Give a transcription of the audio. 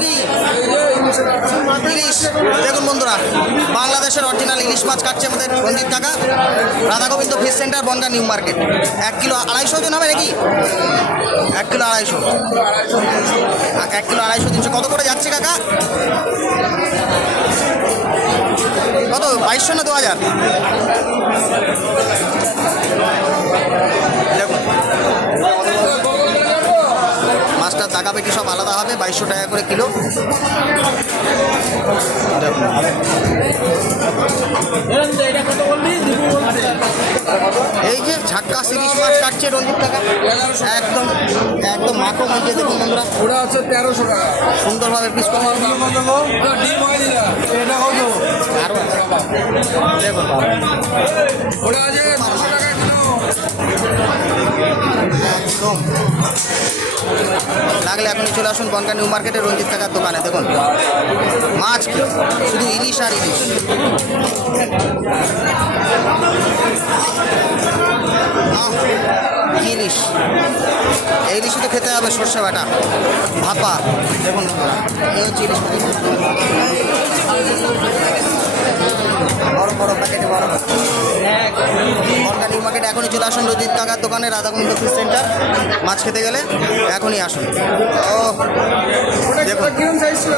কি ইলিশ। দেখুন বন্ধুরা, বাংলাদেশের অরিজিনাল ইলিশ মাছ কাটছে আমাদের রঞ্জিত কাকা, Radha Gobinda fish centre, Bongaon new market. 1 kilo 250 ওজন হবে নাকি? 1 কিলো 250, 1 কিলো 250, 300। কত করে যাচ্ছে কাকা? কত, 2200 না 2000? দেখুন মাছটার দাগা পেটি সব আলাদা হবে, 2200 টাকা করে কিলো। এই যে ঝাক্কা ইলিশ মাছ কাটছে রঞ্জিত কাকা, একদম একদম মাখো মাখিয়ে। দেখুন বন্ধুরা, ওরা হচ্ছে 1300 টাকা, সুন্দরভাবে পিস করে। ডিম হয় না এটা কত? আরও দেখুন ওরা আছে 200 টাকা কিলো। একদম লাগলে আপনি চলে আসুন বনগাঁ নিউ মার্কেটে রঞ্জিত কাকার দোকানে। দেখুন মাছ কি, শুধু ইলিশ আর ইলিশ। কি ইলিশ, এই ইলিশ তো খেতে হবে সর্ষে বাটা ভাপা। দেখুন এই হচ্ছে ইলিশ, বড় বড় প্যাকেটে বড়। বনগাঁ নিউ মার্কেট এখনই চলে আসুন রঞ্জিত কাকার দোকানে, রাধা গোবিন্দ ফিশ সেন্টার। মাছ খেতে গেলে এখনই আসুন। ও দেখুন কিরম সাইজ ছিল?